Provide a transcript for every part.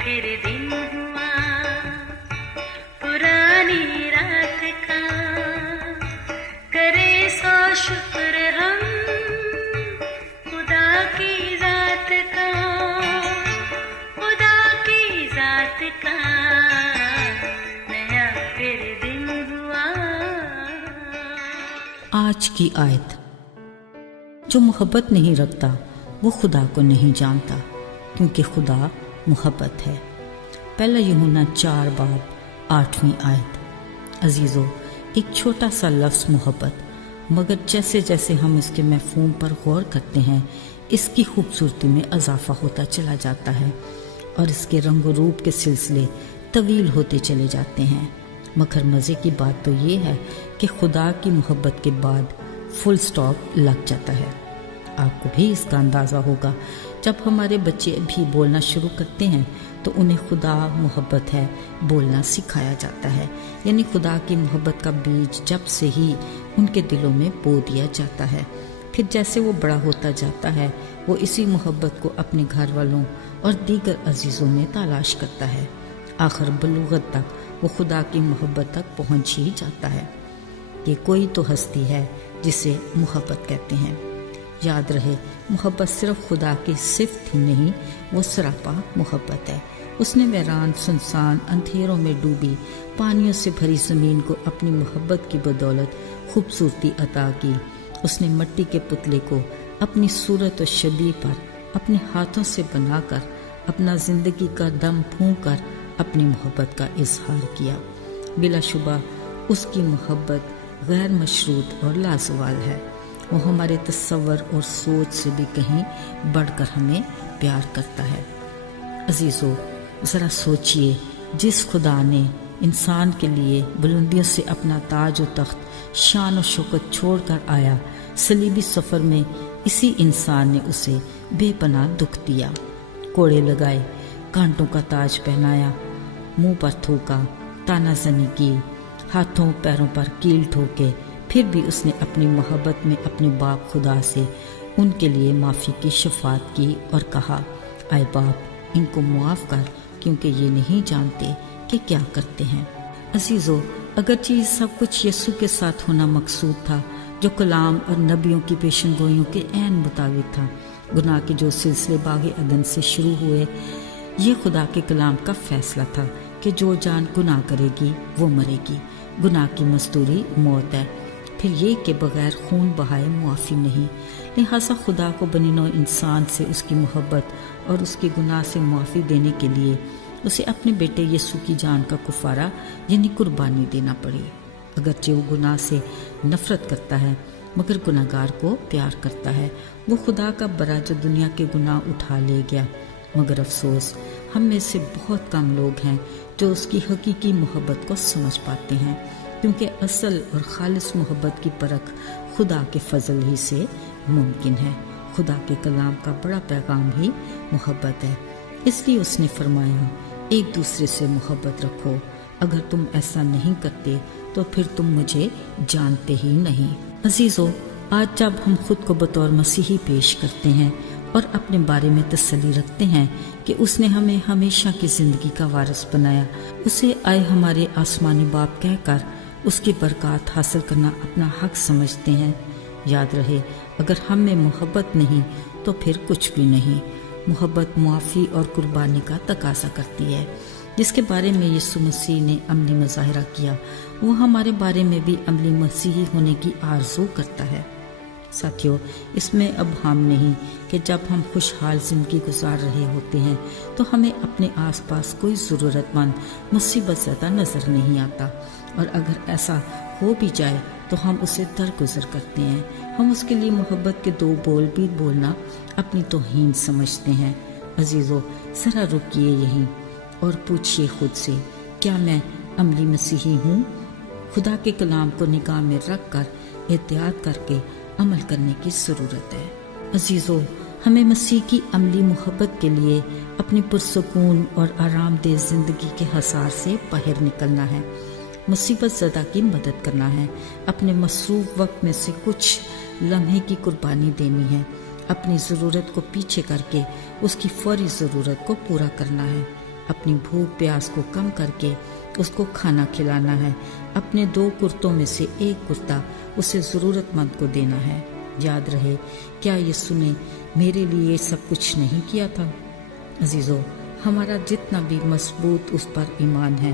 फिर दिन हुआ पुरानी रात का, करे सो शुक्र हम खुदा की जात का, खुदा की जात का, नया फिर दिन हुआ। आज की आयत। जो मोहब्बत नहीं रखता वो खुदा को नहीं जानता, क्योंकि खुदा मोहब्बत है। पहला यूहन्ना 4 बाब 8वीं आयत। अजीज़ों, एक छोटा सा लफ्ज़ मोहब्बत, मगर जैसे जैसे हम इसके मफ़हूम पर गौर करते हैं, इसकी खूबसूरती में इजाफा होता चला जाता है और इसके रंग रूप के सिलसिले तवील होते चले जाते हैं। मगर मज़े की बात तो ये है कि खुदा की मोहब्बत के बाद फुल स्टॉप लग जाता है। आपको भी इसका अंदाज़ा होगा, जब हमारे बच्चे भी बोलना शुरू करते हैं तो उन्हें खुदा मोहब्बत है बोलना सिखाया जाता है। यानी खुदा की मोहब्बत का बीज जब से ही उनके दिलों में बो दिया जाता है। फिर जैसे वो बड़ा होता जाता है, वो इसी मोहब्बत को अपने घर वालों और दीगर अजीज़ों में तलाश करता है। आखिर बलूगत तक वो खुदा की मोहब्बत तक पहुँच ही जाता है। ये कोई तो हस्ती है जिसे मोहब्बत कहते हैं। याद रहे, मोहब्बत सिर्फ खुदा की सिफ़त ही नहीं, वो सरापा मोहब्बत है। उसने वीरान, सुनसान, अंधेरों में डूबी, पानियों से भरी ज़मीन को अपनी मोहब्बत की बदौलत खूबसूरती अता की। उसने मिट्टी के पुतले को अपनी सूरत और शबीह पर अपने हाथों से बनाकर अपना ज़िंदगी का दम फूंक कर अपनी मोहब्बत का इजहार किया। बिलाशुबा उसकी मोहब्बत गैर मशरूत और लाजवाल है। वो हमारे तसव्वुर और सोच से भी कहीं बढ़कर हमें प्यार करता है। अजीज़ों, ज़रा सोचिए, जिस खुदा ने इंसान के लिए बुलंदियों से अपना ताज और तख्त, शान और शौकत छोड़कर आया, सलीबी सफ़र में इसी इंसान ने उसे बेपनाह दुख दिया, कोड़े लगाए, कांटों का ताज पहनाया, मुंह पर थूका, तानाज़नी की, हाथों पैरों पर कील ठोके। फिर भी उसने अपनी मोहब्बत में अपने बाप खुदा से उनके लिए माफ़ी की शफात की और कहा, आए बाप, इनको मुआफ़ कर, क्योंकि ये नहीं जानते कि क्या करते हैं। अजीज़ों, अगरचे ये सब कुछ यीशु के साथ होना मकसूद था, जो कलाम और नबियों की पेशन गोइयों के ऐन मुताबिक था। गुनाह के जो सिलसिले बाग़े अदन से शुरू हुए, ये खुदा के कलाम का फैसला था कि जो जान गुनाह करेगी वो मरेगी। गुनाह की मजदूरी मौत है। फिर ये कि बग़ैर खून बहाए मुआफ़ी नहीं। लिहाजा खुदा को बनी नौ इंसान से उसकी मोहब्बत और उसके गुनाह से मुआफ़ी देने के लिए उसे अपने बेटे यीशु की जान का कुफारा यानी कुर्बानी देना पड़ी। अगरचे वो गुनाह से नफ़रत करता है, मगर गुनाहगार को प्यार करता है। वो खुदा का बरा जो दुनिया के गुनाह उठा ले गया। मगर अफसोस, हम में से बहुत कम लोग हैं जो उसकी हकीकी मोहब्बत को समझ पाते हैं, क्योंकि असल और खालिस मोहब्बत की परख खुदा के फजल ही से मुमकिन है। खुदा के कलाम का बड़ा पैगाम ही मोहब्बत है। इसलिए उसने फरमाया, एक दूसरे से मोहब्बत रखो। अगर तुम ऐसा नहीं करते तो फिर तुम मुझे जानते ही नहीं। अजीज़ों, आज जब हम खुद को बतौर मसीही पेश करते हैं और अपने बारे में तसल्ली रखते हैं कि उसने हमें हमेशा की ज़िंदगी का वारिस बनाया, उसे आए हमारे आसमानी बाप कहकर उसकी बरकत हासिल करना अपना हक समझते हैं, याद रहे, अगर हम में मोहब्बत नहीं तो फिर कुछ भी नहीं। मोहब्बत मुआफ़ी और कुर्बानी का तकाज़ा करती है, जिसके बारे में यीशु मसीह ने अमली मुज़ाहिरा किया। वो हमारे बारे में भी अमली मसीही होने की आरज़ू करता है। साथियों, इसमें अब हम नहीं कि जब हम खुशहाल ज़िंदगी गुजार रहे होते हैं तो हमें अपने आसपास कोई ज़रूरतमंद मुसीबत ज़्यादा नज़र नहीं आता, और अगर ऐसा हो भी जाए तो हम उसे दरगुजर करते हैं। हम उसके लिए मोहब्बत के 2 बोल भी बोलना अपनी तौहीन समझते हैं। अजीज़ों, ज़रा रुकिए यहीं और पूछिए खुद से, क्या मैं अमली मसीही हूँ? खुदा के कलाम को निगाह में रख कर एहतियात करके अमल करने की ज़रूरत है। अजीज़ों, हमें मसीह की अमली मोहब्बत के लिए अपनी पुरसकून और आरामदेह ज़िंदगी के हसार से बाहर निकलना है, मुसीबत ज़दा की मदद करना है, अपने मसरूफ़ वक्त में से कुछ लम्हे की कुर्बानी देनी है, अपनी ज़रूरत को पीछे करके उसकी फौरी ज़रूरत को पूरा करना है, اپنی بھوک پیاس کو کم کر کے اس کو کھانا کھلانا ہے. اپنے 2 کرتوں میں سے 1 کرتا اسے ضرورت مند کو دینا ہے. یاد رہے کیا یسوع نے میرے لیے سب کچھ نہیں کیا تھا؟ عزیزو، ہمارا جتنا بھی مضبوط اس پر ایمان ہے،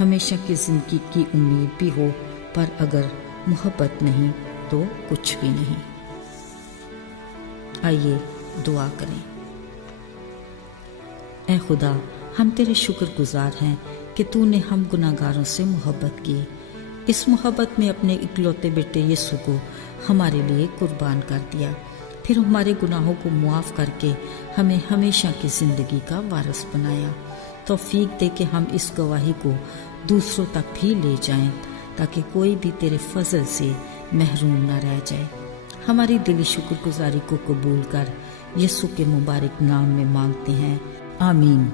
ہمیشہ کی زندگی کی امید بھی ہو، پر اگر محبت نہیں تو کچھ بھی نہیں. آئیے دعا کریں. اے خدا، ہم تیرے شکر گزار ہیں کہ تو نے ہم گناہ گاروں سے محبت کی. اس محبت میں اپنے اکلوتے بیٹے یسوع کو ہمارے لیے قربان کر دیا، پھر ہمارے گناہوں کو معاف کر کے ہمیں ہمیشہ کی زندگی کا وارث بنایا. توفیق دے کہ ہم اس گواہی کو دوسروں تک بھی لے جائیں تاکہ کوئی بھی تیرے فضل سے محروم نہ رہ جائے. ہماری دلی شکر گزاری کو قبول کر، یسوع کے مبارک نام میں مانگتے ہیں، آمین.